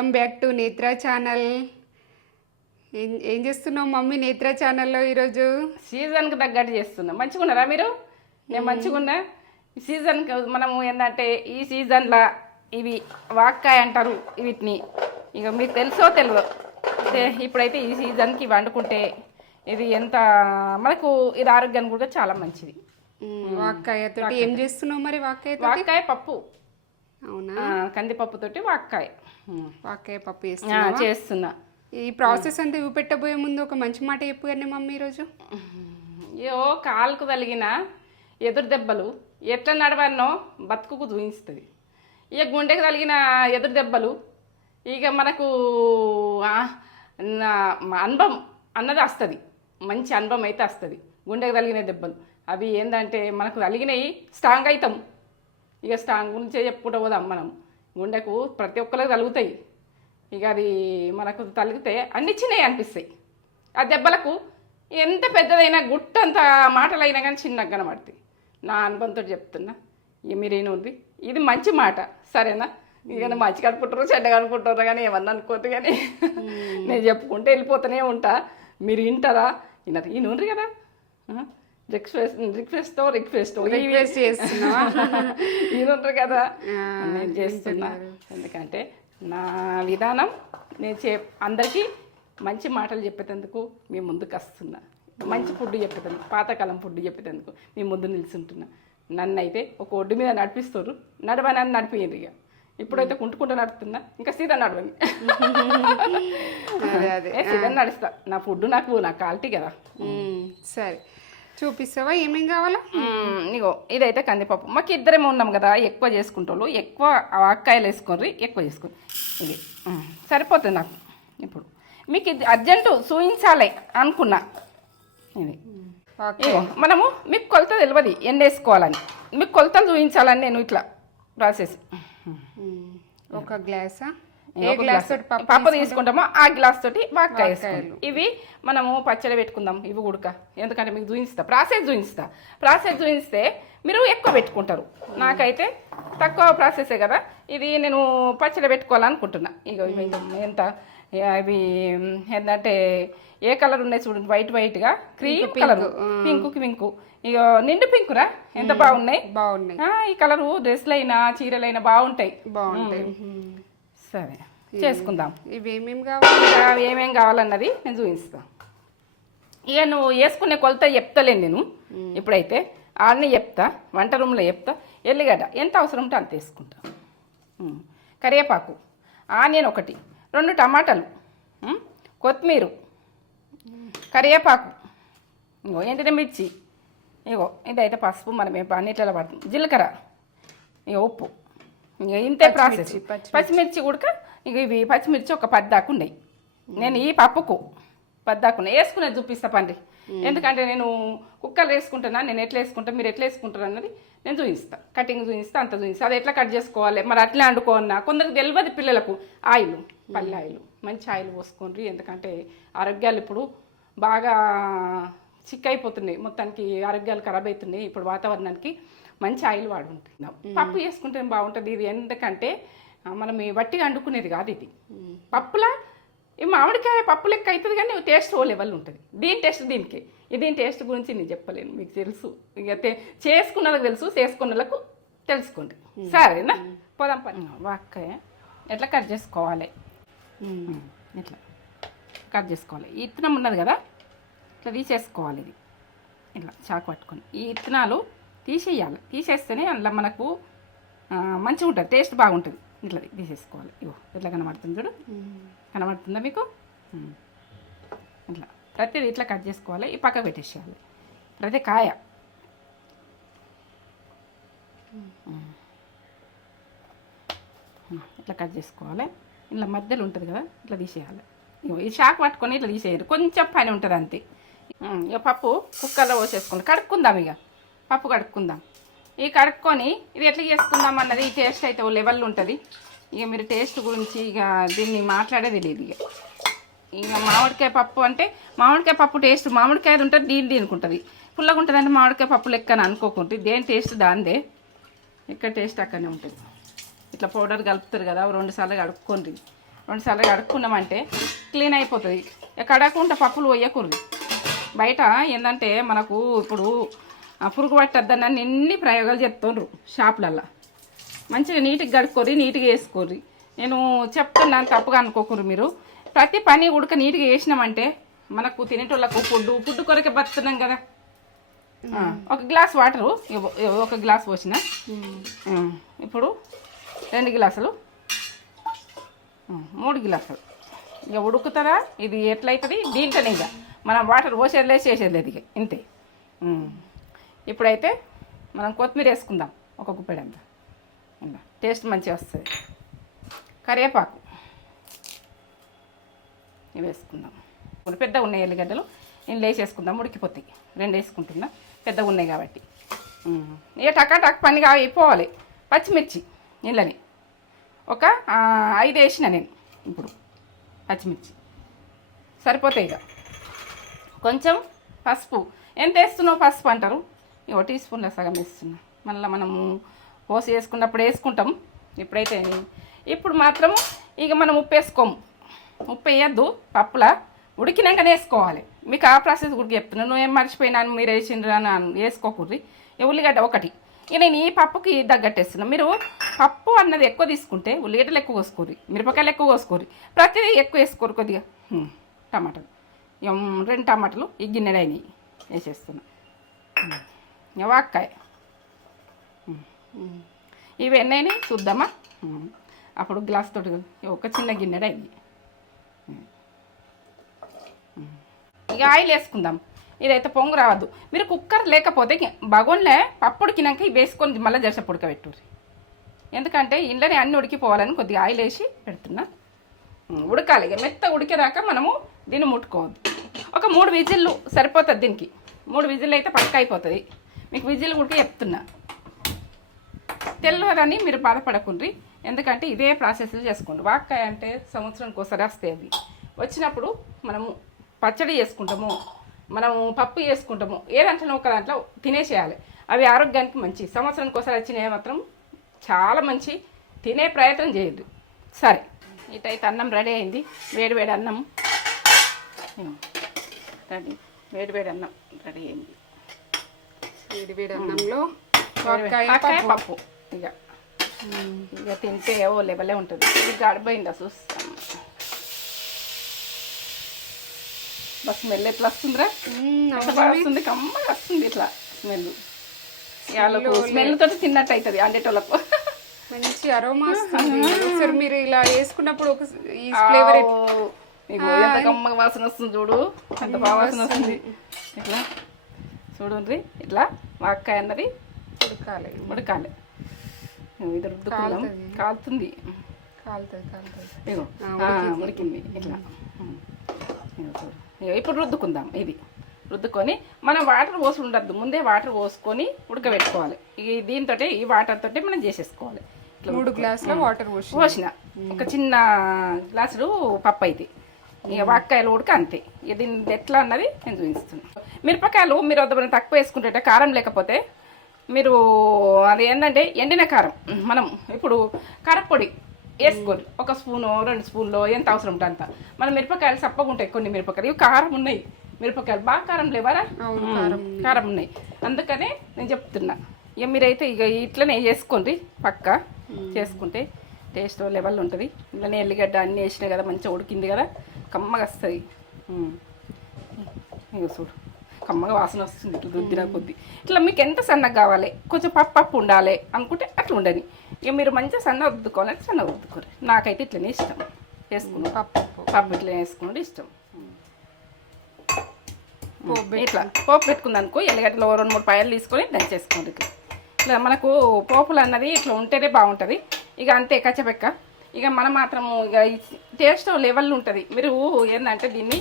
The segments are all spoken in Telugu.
వెల్కమ్ బ్యాక్ టు నేత్ర ఛానల్. ఏం చేస్తున్నావు మమ్మీ నేత్ర ఛానల్లో ఈరోజు? సీజన్కి తగ్గట్టు చేస్తున్నా. మంచిగా ఉన్నారా మీరు? నేను మంచిగా ఉన్నా. ఈ సీజన్కి మనము ఏంటంటే ఈ సీజన్లో ఇవి వాక్కాయ అంటారు వీటిని. ఇక మీకు తెలుసో తెలియదు, ఇప్పుడైతే ఈ సీజన్కి వండుకుంటే ఇది ఎంత మనకు ఇది ఆరోగ్యానికి కూడా చాలా మంచిది. వాక్కాయతో ఏం చేస్తున్నావు మరి? వాక్కాయ పప్పు. అవునా? కందిపప్పుతోటి వాక్కాయ పప్పు చేస్తున్నా. ఈ ప్రాసెస్ అంతా చూపెట్టబోయే ముందు ఒక మంచి మాట చెప్పు కానీ మమ్మీ ఈరోజు. కాలుకు తగిలిన ఎదురు దెబ్బలు ఎట్లా నడవన్నో బతుకుకు చూపిస్తుంది. ఇక గుండెకు తగిలిన ఎదురు దెబ్బలు ఇక మనకు అనుభవం అన్నది వస్తుంది. మంచి అనుభవం అయితే వస్తుంది. గుండెకు తగిలిన దెబ్బలు అవి ఏంటంటే మనకు తగిలినవి స్ట్రాంగ్ అవుతాం. ఇక స్ట్రాంగ్ గురించే చెప్పుకుంటూ పోదాం మనం. గుండెకు ప్రతి ఒక్కరికి తగులుతాయి. ఇక అది మనకు తగిలితే అన్ని చిన్నవి అనిపిస్తాయి. ఆ దెబ్బలకు ఎంత పెద్దదైనా గుట్టంత మాటలైనా కానీ చిన్నగా కనబడుతుంది. నా అనుభవంతో చెప్తున్నా. ఇక మీరేనా ఉంది, ఇది మంచి మాట సరేనా? ఇక మంచిగా అనుకుంటారు చెడ్డగా అనుకుంటారు కానీ ఏమన్నా అనుకోద్దు. కానీ నేను చెప్పుకుంటే వెళ్ళిపోతూనే ఉంటా. మీరు వింటారా? వినరు. ఈ నూనె కదా రిక్వెస్ట్ చేస్తున్నా. ఈయనుంటారు కదా, నేను చేస్తున్నా. ఎందుకంటే నా విధానం నేను అందరికీ మంచి మాటలు చెప్పేటందుకు మీ ముందుకు వస్తున్నా. మంచి ఫుడ్ చెప్పేటందుకు, పాతకాలం ఫుడ్ చెప్పేటందుకు మీ ముందు నిలుచుంటున్నా. నన్ను అయితే ఒక ఒడ్డు మీద నడిపిస్తారు. నడవనని నడిపోయింది. ఇక ఇప్పుడైతే కుంటుకుంటూ నడుపుతున్నా. ఇంకా సీదా నడవని సీదా నడుస్తా. నా ఫుడ్ నాకు క్వాలిటీ కదా. సరే చూపిస్తావా ఏమేం కావాలా? ఇగో ఇదైతే కందిపప్పు. మాకు ఇద్దరేమో ఉన్నాం కదా, ఎక్కువ చేసుకుంటారు. ఎక్కువ ఆకాయలు వేసుకొని ఎక్కువ చేసుకుని ఇది సరిపోతుంది నాకు. ఇప్పుడు మీకు ఇది అర్జెంటు చూపించాలి అనుకున్నా. ఇది ఇగో మనము మీకు కొలత తెలియదు ఎన్ని వేసుకోవాలని. మీకు కొలతలు చూపించాలని నేను ఇట్లా ప్రాసెస్. ఒక గ్లాసా? పప్పు తీసుకుంటామో ఆ గ్లాస్ తోటి వాక్కాయ వేసుకోవాలి. ఇవి మనము పచ్చడి పెట్టుకుందాం. ఇవి ఉడక, ఎందుకంటే మీకు చూపిస్తా ప్రాసెస్ చూపిస్తే మీరు ఎక్కువ పెట్టుకుంటారు. నాకైతే తక్కువ ప్రాసెసే కదా. ఇది నేను పచ్చడి పెట్టుకోవాలనుకుంటున్నా. ఇక ఎంత ఇవి ఏంటంటే ఏ కలర్ ఉన్నాయి చూడండి, వైట్గా క్రీమ్ కలర్, పింకు. ఇక నిండు పింకురా ఎంత బాగున్నాయి. ఈ కలరు డ్రెస్లు అయినా చీరలైనా బాగుంటాయి. సరే చేసుకుందాం. ఇవేమేమి కావాలి? ఏమేమి కావాలన్నది నేను చూపిస్తాను. ఇక నువ్వు వేసుకునే కొలత చెప్తలేను నేను. ఇప్పుడైతే ఆడనే చెప్తా, వంట రూమ్లో చెప్తా. ఎల్లిగడ్డ ఎంత అవసరం ఉంటే అంత వేసుకుంటా. కరివేపాకు, ఆనియన్ 1, 2 టమాటాలు, కొత్తిమీర, కరివేపాకు, ఇగో ఎండిన మిర్చి, ఇగో ఇదైతే పసుపు, మనం అన్నిట్లలో పడుతుంది, జీలకర్ర, ఇక ఉప్పు. ఇక ఇంతే ప్రాసెస్. పచ్చిమిర్చి ఉడక. ఇక ఇవి పచ్చిమిర్చి ఒక 10 దాకా ఉన్నాయి. నేను ఈ పప్పుకు 10 దాకా ఉన్నాయి. వేసుకునేది చూపిస్తా పండి. ఎందుకంటే నేను కుక్కర్లు వేసుకుంటున్నా. నేను ఎట్లా వేసుకుంటా, మీరు ఎట్లా వేసుకుంటారు అన్నది నేను చూపిస్తా. కటింగ్ చూపిస్తా, అంత చూపిస్తా. అది ఎట్లా కట్ చేసుకోవాలి మరి అట్లా వండుకోన్నా. కొందరికి తెలియదు పిల్లలకు. ఆయిల్, పల్లి ఆయిల్, మంచి ఆయిల్ పోసుకోండి. ఎందుకంటే ఆరోగ్యాలు ఇప్పుడు బాగా చిక్కైపోతున్నాయి. మొత్తానికి ఆరోగ్యాలు ఖరాబ్ అవుతున్నాయి. ఇప్పుడు వాతావరణానికి మంచి ఆయిల్ వాడుకుంటున్నాం. పప్పు చేసుకుంటే బాగుంటుంది. ఇది ఎందుకంటే మనం వట్టిగా వండుకునేది కాదు. ఇది పప్పులా ఈ మామిడికాయ పప్పు లెక్క అవుతుంది కానీ టేస్ట్ ఓ లెవెల్ ఉంటుంది. దీని టేస్ట్ దీనికి. దీని టేస్ట్ గురించి నేను చెప్పలేను, మీకు తెలుసు. ఇక చేసుకున్న వాళ్ళకి తెలుసు, చేసుకున్న వాళ్ళకు తెలుసుకోండి. సరేనా? పోదాం పని. వాక్కాయ ఎట్లా కట్ చేసుకోవాలి, ఇట్లా కట్ చేసుకోవాలి. ఈ ఇత్తనం ఉన్నది కదా, ఇట్లా తీసేసుకోవాలి. ఇది ఇట్లా చాకు పట్టుకొని ఈ ఇత్తనాలు తీసేయాలి. తీసేస్తేనే అందులో మనకు మంచిగా ఉంటుంది, టేస్ట్ బాగుంటుంది. ఇట్లా తీసేసుకోవాలి. ఇగో ఇట్లా కనబడుతుంది చూడు, కనబడుతుందా మీకు? ఇట్లా ప్రతిదీ ఇట్లా కట్ చేసుకోవాలి. ఈ పక్క పెట్టేసేయాలి. ప్రతి కాయ ఇట్లా కట్ చేసుకోవాలి. ఇలా మధ్యలో ఉంటుంది కదా, ఇట్లా తీసేయాలి. ఇగో ఈ చాకు పట్టుకొని ఇట్లా తీసేయాలి. కొంచెం పని ఉంటుంది అంతే. ఇక పప్పు కుక్కర్లో పోసేసుకోండి. కడుక్కుందాం. ఇక పప్పు కడుక్కుందాం. ఈ కడుక్కొని ఇది ఎట్లా చేసుకుందాం అన్నది ఈ టేస్ట్ అయితే ఓ లెవెల్ ఉంటుంది. ఇక మీరు టేస్ట్ గురించి ఇక దీన్ని మాట్లాడేది లేదు. ఇక మామిడికాయ పప్పు అంటే మామిడికాయ పప్పు టేస్ట్ మామిడికాయది ఉంటుంది, దీనికి ఉంటుంది. పుల్లగా ఉంటుంది అంటే మామిడికాయ పప్పు లెక్క అని అనుకోకుంటే దేని టేస్ట్ దాందే. ఇక్కడ టేస్ట్ అక్కడనే ఉంటుంది. ఇట్లా పౌడర్ కలుపుతారు కదా, 2 సార్లు కడుక్కోండి. రెండుసార్లు కడుక్కున్నామంటే క్లీన్ అయిపోతుంది. కడగకుండా పప్పులు వేయకూడదు. బయట ఏంటంటే మనకు ఇప్పుడు పురుగు పట్టద్దని ఎన్ని ప్రయోగాలు చెప్తుండ్రు షాపులల్లో. మంచిగా నీట్గా కడుక్కోరి, నీట్గా వేసుకోర్రి. నేను చెప్తున్నాను, తప్పుగా అనుకోకూరు మీరు. ప్రతి పని ఉడక నీట్గా వేసినామంటే మనకు తినేటోళ్ళకు ఫుడ్ కొరకే బతున్నాం కదా. ఒక గ్లాస్ వాటరు ఒక గ్లాస్ పోసిన, ఇప్పుడు 2 గ్లాసులు, 3 గ్లాసులు ఇక ఉడుకుతుందా. ఇది ఎట్లయితుంది దీంట్లోనే ఇక మనం వాటర్ పోసేది లేదు, చేసేది లేదు, ఇక ఇంతే. ఇప్పుడైతే మనం కొత్తిమీర వేసుకుందాం, ఒక గుప్పెడంత. టేస్ట్ మంచిగా వస్తుంది. కరివేపాకు ఇవి వేసుకుందాం. ఇప్పుడు పెద్దగా ఉన్నాయి ఎల్లిగడ్డలు, నేను వేసేసుకుందాం. ఉడికిపోతాయి. 2 వేసుకుంటున్నా, పెద్దగా ఉన్నాయి కాబట్టి. ఇక టక్ పని అయిపోవాలి. పచ్చిమిర్చి నీళ్ళని ఒక 5 వేసిన నేను. ఇప్పుడు పచ్చిమిర్చి సరిపోతాయి. ఇక కొంచెం పసుపు. ఎంత వేస్తున్నావు పసుపు అంటారు. 1 టీ స్పూన్ల సగం వేస్తున్నా. మళ్ళీ మనము పోసి వేసుకున్నప్పుడు వేసుకుంటాం. ఇప్పుడైతే ఇప్పుడు మాత్రం ఇక మనం ఉప్పు వేసుకోము. ఉప్పు వేయద్దు, పప్పులా ఉడికినాకనే వేసుకోవాలి. మీకు ఆ ప్రాసెస్ కూడా చెప్తున్నాను. నువ్వు ఏం మర్చిపోయినాను, మీరు వేసిండ్రు అని వేసుకోకూడదు. ఉల్లిగడ్డ ఒకటి. ఇక నేను ఈ పప్పుకి తగ్గట్టేస్తున్నాను. మీరు పప్పు అన్నది ఎక్కువ తీసుకుంటే ఉల్లిగడ్డలు ఎక్కువ కోసుకోరు, మిరపకాయలు ఎక్కువ కోసుకోరు, ప్రతిదీ ఎక్కువ వేసుకోరు. కొద్దిగా టమాటాలు 2 టమాటాలు ఈ గిన్నెడైనవి వేసేస్తున్నా. వాక్కాయ ఇవి ఎన్నైనా చూద్దామా. అప్పుడు గ్లాస్ తోటి ఒక చిన్న గిన్నెడైంది. ఇక ఆయిల్ వేసుకుందాం. ఇదైతే పొంగు రావద్దు. మీరు కుక్కర్ లేకపోతే బగోన్లే పప్పు ఉడికినాక ఇవి వేసుకొని మళ్ళీ జరసపు ఉడకబెట్టుర్రి. ఎందుకంటే ఇంట్లోనే అన్నీ ఉడికిపోవాలని కొద్దిగా ఆయిల్ వేసి పెడుతున్నా. ఉడకాలి. ఇక మెత్త ఉడికేదాకా మనము దీన్ని ముట్టుకోవద్దు. ఒక 3 విజిల్లు సరిపోతుంది దీనికి. 3 విజిల్లు అయితే పక్క అయిపోతుంది. మీకు విజిల్ ఉడికి చెప్తున్నా. తెలియదని మీరు బాధపడకుండ్రి. ఎందుకంటే ఇదే ప్రాసెస్లు చేసుకోండి. వాక్కాయ అంటే సంవత్సరానికి ఒకసారి వస్తాయి. అవి వచ్చినప్పుడు మనము పచ్చడి చేసుకుంటాము, మనము పప్పు చేసుకుంటాము. ఏ దాంట్లో ఒక దాంట్లో తినేసేయాలి. అవి ఆరోగ్యానికి మంచి. సంవత్సరానికి ఒకసారి వచ్చినాయి మాత్రం చాలా మంచి. తినే ప్రయత్నం చేయద్దు. సరే, ఇటైతే అన్నం రెడీ అయింది. వేడివేడి అన్నం రెడీ. వేడివేడి అన్నం రెడీ అయింది. వేడివేడి అన్నంలో పప్పు ఇక తింటే ఏవో లెవెలే ఉంటుంది. ఇది గడిపోయిందా చూస్తాను. బస్ స్మెల్ ఎట్లా వస్తుందిరా, ఎంత బాగా వస్తుంది. కమ్మగా వస్తుంది ఇట్లా స్మెల్. వాళ్ళకు స్మెల్ తోటి తిన్నట్టు అవుతుంది అండేటోళ్ళకు. మంచి అరోమా వస్తుంది. ఒకసారి మీరు ఇలా వేసుకున్నప్పుడు ఒక ఈ ఫ్లేవర్ ఎంత కమ్మగా వాసన వస్తుంది చూడు, ఎంత బాగా వాసన వస్తుంది. ఇట్లా చూడండి, ఇట్లా వాక్కాయ అన్నది ఉడకాలి. ఇది రుద్దుకుందాం. కాలుతుంది. ఇగో ఉడికింది. ఇట్లా ఇప్పుడు రుద్దుకుందాం. ఇది రుద్దుకొని మనం వాటర్ పోసి ఉండద్దు. ముందే వాటర్ పోసుకొని ఉడకబెట్టుకోవాలి. దీంతో ఈ వాటర్ తోటి మనం చేసేసుకోవాలి. 3 గ్లాసుల వాటర్ పోసిన ఒక చిన్న గ్లాసులు పప్పు అయితే ఇక వాక్కాయలు ఉడక అంతే. ఇక దీన్ని ఎట్లా అన్నది నేను చూపిస్తున్నాను. మిరపకాయలు మీరు వద్ద తక్కువ వేసుకుంటే కారం లేకపోతే మీరు అది ఏంటంటే ఎండిన కారం మనం ఇప్పుడు కారపొడి వేసుకోరు. 1 స్పూను 2 స్పూన్లో ఎంత అవసరం ఉంటుంది అంత. మన మిరపకాయలు చప్పగా ఉంటాయి. కొన్ని మిరపకాయలు ఇవి కారం ఉన్నాయి. మిరపకాయలు బాగా కారం లేవారా? కారం ఉన్నాయి. అందుకనే నేను చెప్తున్నా. ఇక మీరైతే ఇక ఇట్లనే చేసుకోండి. పక్క చేసుకుంటే టేస్ట్ లెవెల్ ఉంటుంది. ఇట్లనే ఎల్లిగడ్డ అన్నీ వేసినా కదా, మంచిగా ఉడికింది కదా, కమ్మగా వస్తుంది. ఇక చూడు కమ్మగా వాసన వస్తుంది. ఇట్లా రుద్దిన కొద్ది ఇట్లా మీకు ఎంత సన్నగా కావాలి, కొంచెం పప్పు ఉండాలి అనుకుంటే అట్లా ఉండని. ఇక మీరు మంచిగా సన్నగా రుద్దుకోవాలంటే సన్నగా రుద్దుకోరు. నాకైతే ఇట్లనే ఇష్టం. వేసుకున్నాం పప్పు ఇట్లా వేసుకున్నది ఇష్టం. ఇట్లా పోపు పెట్టుకుందనుకో ఎల్లిగడ్డలో 2-3 పాయలు తీసుకొని దంచేసుకోండి. ఇట్లా మనకు పోపులు అన్నది ఇట్లా ఉంటేనే బాగుంటుంది. ఇక అంతే కచ్చపెక్క. ఇక మనం మాత్రము ఇక టేస్ట్ లెవెల్ ఉంటుంది. మీరు ఏంటంటే దీన్ని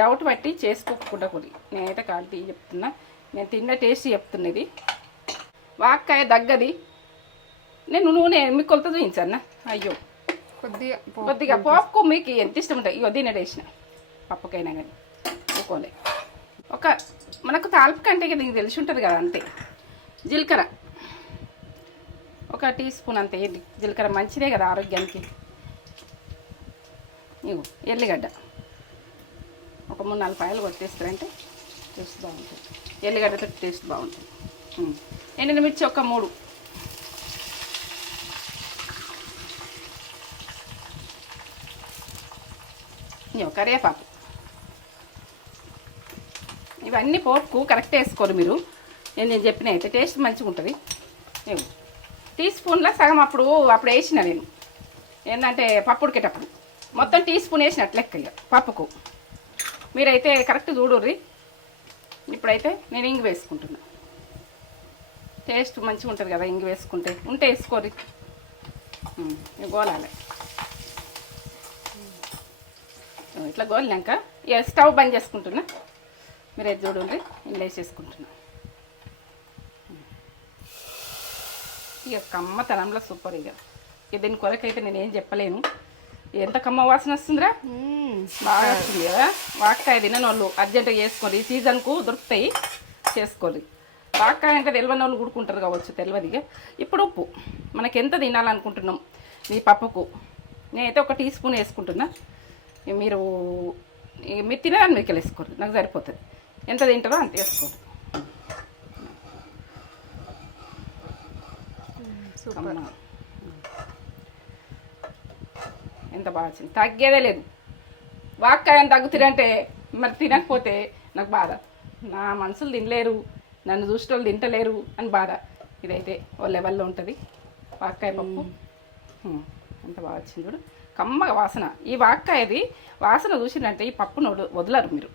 డౌట్ బట్టి చేసుకోకుండా కొద్ది. నేనైతే క్వాలిటీ చెప్తున్నా, నేను తిన్న టేస్ట్ చెప్తున్నది. వాక్కాయ దగ్గది. నేను నూనె మీకు కొలత చూపించాను. అయ్యో కొద్దిగా పోపుకు మీకు ఎంత ఇష్టం ఉంటుంది. ఇగో దీన్ని వేసిన పప్పుకైనా కానీ ఒక్కోలే ఒక మనకు తాల్పు కంటే నీకు తెలిసి ఉంటుంది కదా. అంతే. జీలకర్ర 1 టీ స్పూన్ అంతే. జీలకర్ర మంచిదే కదా ఆరోగ్యానికి. ఇగో ఎల్లిగడ్డ ఒక 3-4 పాయలు కొట్టేస్తారంటే టేస్ట్ బాగుంటుంది. ఎల్లిగడ్డతో టేస్ట్ బాగుంటుంది. ఎండిమిర్చి ఒక 3, ఇగో కరివేపాకు. ఇవన్నీ పోపుకు కరెక్ట్ వేసుకోరు మీరు. నేను చెప్పిన అయితే టేస్ట్ మంచిగా ఉంటుంది. ఇగో టీ స్పూన్లో సగం అప్పుడు వేసిన నేను ఏంటంటే పప్పు ఉడికేటప్పుడు మొత్తం టీ స్పూన్ వేసినట్టు లెక్క ఇక పప్పుకు. మీరైతే కరెక్ట్ చూడుర్రి. ఇప్పుడైతే నేను ఇంగు వేసుకుంటున్నా. టేస్ట్ మంచిగా ఉంటుంది కదా ఇంగు వేసుకుంటే. ఉంటే వేసుకోరి. గోలాలి. ఇట్లా గోలినాక ఇక స్టవ్ బంద్ చేసుకుంటున్నా. మీరైతే చూడండి ఇంట్లో వేసేసుకుంటున్నా. ఇక కమ్మతనంలో సూపర్. ఇక దీని కొరకైతే నేను ఏం చెప్పలేను. ఎంత కమ్మ వాసన వస్తుందిరా, బాగా వస్తుంది కదా. వాక్కాయ తినని వాళ్ళు అర్జెంటుగా చేసుకోండి. ఈ సీజన్కు దొరుకుతాయి, చేసుకోండి. వాక్కాయ అంటే తెలియని వాళ్ళు కూడుకుంటారు కావచ్చు, తెలియదు. ఇప్పుడు ఉప్పు మనకి ఎంత తినాలనుకుంటున్నాం ఈ పప్పుకు. నేనైతే ఒక టీ స్పూన్ వేసుకుంటున్నా. మీరు తినడానికి మీకు వేసుకోండి, నాకు సరిపోతుంది. ఎంత తింటారో అంత వేసుకోండి. ఎంత బాగా వచ్చింది, తగ్గేదే లేదు. వాక్కాయ తగ్గుతారంటే మరి తినకపోతే నాకు బాధ. నా మనుషులు తినలేరు, నన్ను చూసిన వాళ్ళు తింటలేరు అని బాధ. ఇదైతే ఓ లెవెల్లో ఉంటుంది వాక్కాయ పప్పు. ఎంత బాగా వచ్చింది చూడు, కమ్మగా వాసన. ఈ వాక్కాయది వాసన చూసిందంటే ఈ పప్పును వదలరు మీరు,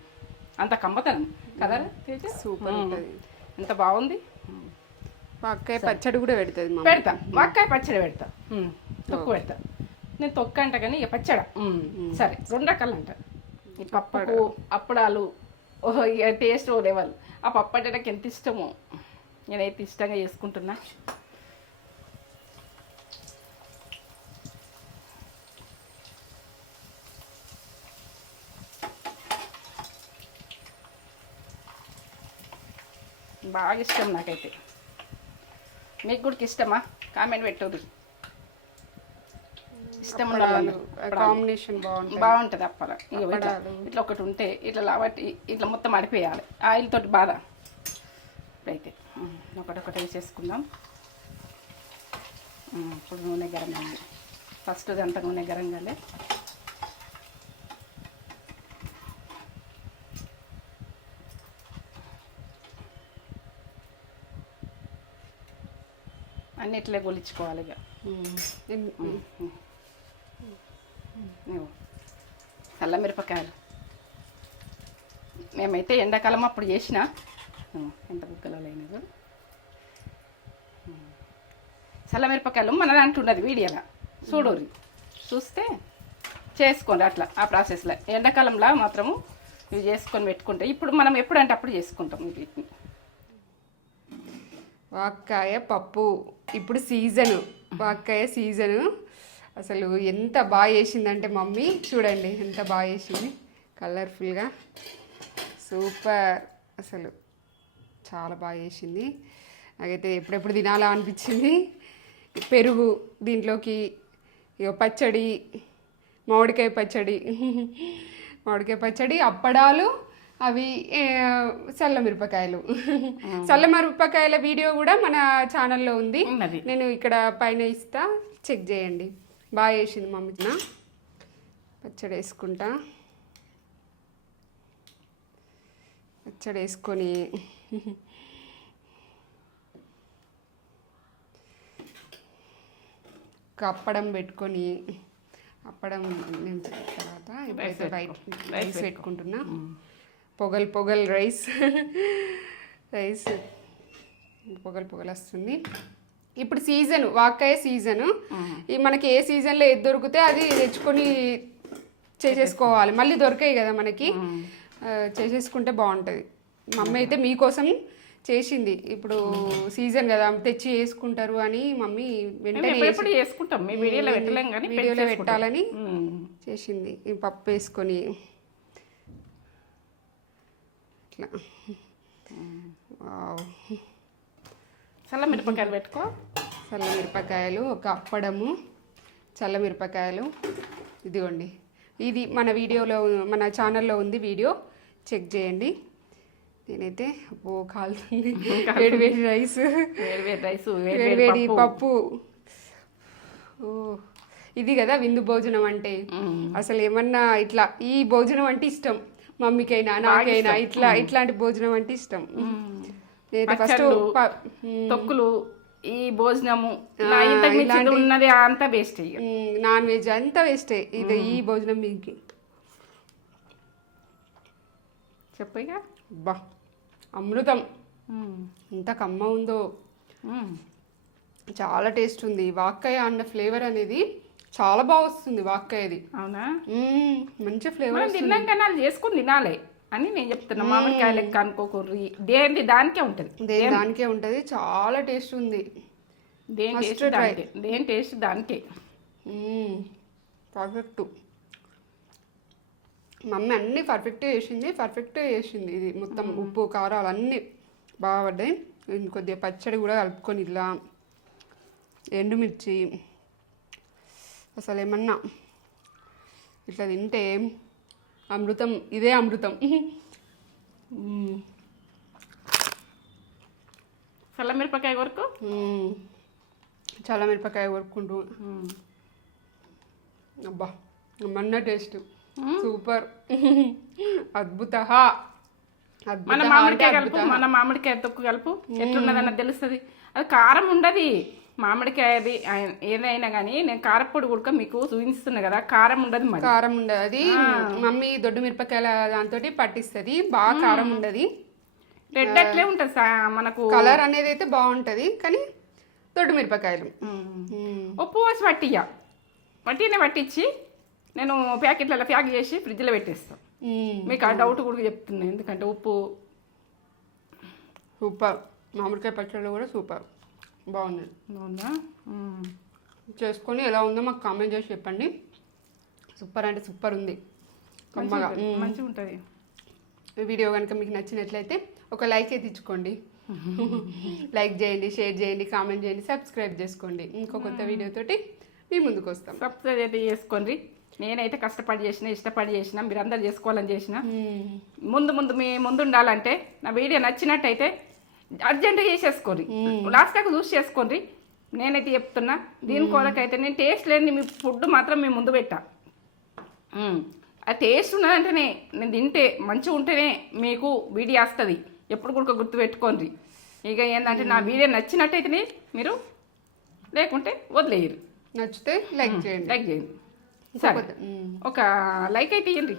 అంత కమ్మతనం కదా. సూపర్ ఉంటుంది. ఎంత బాగుంది. వాక్కాయ పచ్చడి కూడా పెడతా. వాక్కాయ పచ్చడి పెడతా, తొక్కు పెడతా. నేను తొక్క అంట కానీ ఇక పచ్చడ సరే 2 రకాలు అంట. ఈ పప్పుకు అప్పడాలు ఇక టేస్ట్ ఓ లెవెల్. ఆ పప్పు అంటే నాకు ఎంత ఇష్టమో, నేనైతే ఇష్టంగా చేసుకుంటున్నా. బాగా ఇష్టం నాకైతే. మీకు కూడా ఇష్టమా? కామెంట్ పెట్టదు. ఇష్టం ఉండాలి, కాంబినేషన్ బాగుంటుంది అప్పల. ఇట్లా ఒకటి ఉంటే ఇట్లా లాబట్టి ఇట్లా మొత్తం అడిపేయాలి ఆయిల్ తోటి బాగా. ఇప్పుడైతే ఒకటొకటి వేసేసుకుందాం. ఇప్పుడు నూనె గరం అయింది. ఫస్ట్ అంత నూనె గరం కాలే. అన్నిట్లే గొలిచుకోవాలి. ఇక చల్లమిరపకాయలు మేమైతే ఎండాకాలం అప్పుడు చేసిన ఎంత బుగ్గలో లేనిది. చల్లమిరపకాయలు మన దాంట్లో ఉన్నది వీడియోలో చూడూరి, చూస్తే చేసుకోండి అట్లా ఆ ప్రాసెస్లో. ఎండాకాలంలో మాత్రము ఇవి చేసుకొని పెట్టుకుంటే ఇప్పుడు మనం ఎప్పుడంటే అప్పుడు చేసుకుంటాం వీటిని. వాక్కాయ పప్పు ఇప్పుడు సీజను, వాక్కాయ సీజను. అసలు ఎంత బాగా చేసిందంటే మమ్మీ చూడండి ఎంత బాగా చేసింది, కలర్ఫుల్గా సూపర్. అసలు చాలా బాగా చేసింది. నాకైతే ఎప్పుడెప్పుడు తినాలా అనిపించింది. పెరుగు దీంట్లోకి, ఇక పచ్చడి, మామిడికాయ పచ్చడి, మామిడికాయ పచ్చడి, అప్పడాలు, అవి చల్లమిరపకాయలు. చల్లమిరపకాయల వీడియో కూడా మన ఛానల్లో ఉంది, నేను ఇక్కడ పైన ఇస్తా, చెక్ చేయండి. బాగా చేసింది మమ్మీ. పచ్చడి వేసుకుంటా. పచ్చడి వేసుకొని ఒక అప్పడం పెట్టుకొని, అప్పడం నేను తర్వాత ఇప్పుడైతే రైస్ పెట్టుకుంటున్నా. పొగల్ రైస్ పొగలు వస్తుంది. ఇప్పుడు సీజన్, వాక్కాయ సీజను. ఈ మనకి ఏ సీజన్లో ఏది దొరికితే అది తెచ్చుకొని చేసేసుకోవాలి. మళ్ళీ దొరికాయి కదా మనకి, చేసేసుకుంటే బాగుంటుంది. మమ్మీ అయితే మీకోసం చేసింది. ఇప్పుడు సీజన్ కదా తెచ్చి వేసుకుంటారు అని మమ్మీ వెంటనే వీడియోలో పెట్టాలని చేసింది. ఈ పప్పు వేసుకొని ఇట్లా చల్లమిరపకాయలు పెట్టుకో. చల్లమిరపకాయలు, ఒక అప్పడము, చల్లమిరపకాయలు, ఇదిగోండి ఇది మన వీడియోలో మన ఛానల్లో ఉంది వీడియో, చెక్ చేయండి. నేనైతే కాలుతుంది. వేడి వేడి రైస్, వేడి వేడి పప్పు. ఓ ఇది కదా విందు భోజనం అంటే. అసలు ఏమన్నా ఇట్లా ఈ భోజనం అంటే ఇష్టం మమ్మీకైనా నాకైనా, ఇట్లాంటి భోజనం అంటే ఇష్టం. ఫస్ట్ తొక్కులు ఈ భోజనము ఉన్నది అంతా వేస్ట్, నాన్ వెజ్ అంతా వేస్టే. ఇది ఈ భోజనం మీకు చెప్పగా బా అమృతం. ఎంత కమ్మ ఉందో, చాలా టేస్ట్ ఉంది. వాక్కాయ అన్న ఫ్లేవర్ అనేది చాలా బాగా వస్తుంది వాక్కాయది. అవునా, మంచి ఫ్లేవర్. తిన్నాక వాళ్ళు చేసుకుని తినాలి అని నేను చెప్తున్నా. మామిడికాయ లెక్క అనుకోకూర్రి, దేని దానికే ఉంటుంది, దానికే ఉంటుంది. చాలా టేస్ట్ ఉంది. దేని టేస్ట్ దానికే పర్ఫెక్ట్. మమ్మీ అన్నీ పర్ఫెక్ట్గా చేసింది. ఇది మొత్తం ఉప్పు కారాలు అన్నీ బాగా పడ్డాయి. కొద్దిగా పచ్చడి కూడా కలుపుకొని ఇలా ఎండుమిర్చి, అసలు ఏమన్నా ఇట్లా తింటే అమృతం, ఇదే అమృతం. చల్లమిరపకాయ వరకు చల్లమిరపకాయ కొరుక్కుంటూ అబ్బా మన్న టేస్ట్ సూపర్, అద్భుత. మన మామిడికాయ కలుపు, మన మామిడికాయ తొక్కు కలుపు ఎట్లున్నదన్న తెలుస్తుంది. అది కారం ఉండదు మామిడికాయది ఏదైనా కానీ. నేను కారపొడి కూడా మీకు చూపిస్తున్నా కదా, కారం ఉండదు. మరి కారం ఉండదు. అది మమ్మీ దొడ్డు మిరపకాయల దాంతో పట్టిస్తుంది, బాగా కారం ఉండదు. రెడ్ అట్లే ఉంటుంది మనకు, కలర్ అనేది అయితే బాగుంటుంది. కానీ దొడ్డు మిరపకాయలు ఉప్పు పోసి పట్టించి నేను ప్యాకెట్లలో ప్యాక్ చేసి ఫ్రిడ్జ్లో పెట్టేస్తాను. మీకు ఆ డౌట్ కూడా చెప్తున్నాను, ఎందుకంటే ఉప్పు సూపర్. మామిడికాయ పచ్చళ్ళు కూడా సూపర్, బాగుంది. బాగుందా? చేసుకొని ఎలా ఉందో మాకు కామెంట్ చేసి చెప్పండి. సూపర్ అంటే సూపర్ ఉంది, కమ్మగా మంచిగా ఉంటుంది. ఈ వీడియో కనుక మీకు నచ్చినట్లయితే ఒక లైక్ అయితే ఇచ్చుకోండి. లైక్ చేయండి, షేర్ చేయండి, కామెంట్ చేయండి, సబ్స్క్రైబ్ చేసుకోండి. ఇంకో కొత్త వీడియోతోటి మీ ముందుకు వస్తాం. సబ్స్క్రైబ్ అయితే చేసుకోండి. నేనైతే కష్టపడి చేసిన, ఇష్టపడి చేసిన, మీరు అందరు చేసుకోవాలని చేసిన. మీ ముందు ఉండాలంటే నా వీడియో నచ్చినట్టయితే అర్జెంటుగా చేసేసుకోండి, లాస్ట్ దాకా చూసి చేసుకోండి. నేనైతే చెప్తున్నా, దీని కొరకైతే నేను టేస్ట్ లేని మీ ఫుడ్ మాత్రం మీ ముందు పెట్టా. ఆ టేస్ట్ ఉన్నదంటేనే, నేను తింటే మంచిగా ఉంటేనే మీకు వీడియో వస్తుంది. ఎప్పుడు కూడా గుర్తుపెట్టుకోండి. ఇక ఏంటంటే నా వీడియో నచ్చినట్టయితేనే మీరు, లేకుంటే వదిలేయరు. నచ్చితే లైక్ చేయండి. సరే, ఒక లైక్ అయితే ఇవ్వండి.